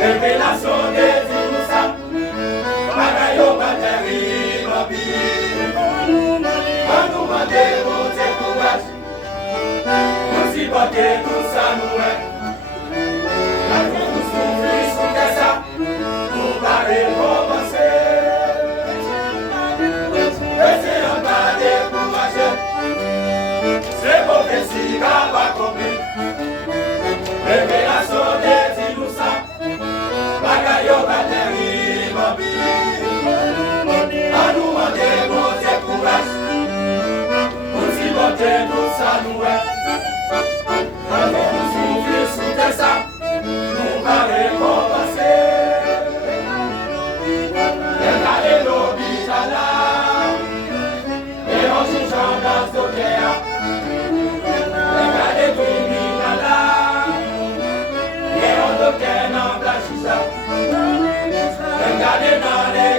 Révélation des innocents, bagayo bateri babi. Quando mandei você courage, você bater com Samuel. La vie nous souffle sous tes ça, nous barrer commencer. Laissez un pas découragé, c'est prophétie qui va accomplir. Révélation des innocents, bagayo bateri babi. A nous demander votre courage, vous y battez nous Samuel. La vie nous souffle sous tes ça, nous va recommencer. Regardez l'hôpital là, et on se chante dans ce cœur. Regardez criminel là, et on le ken en blanchissant. Regardez dans les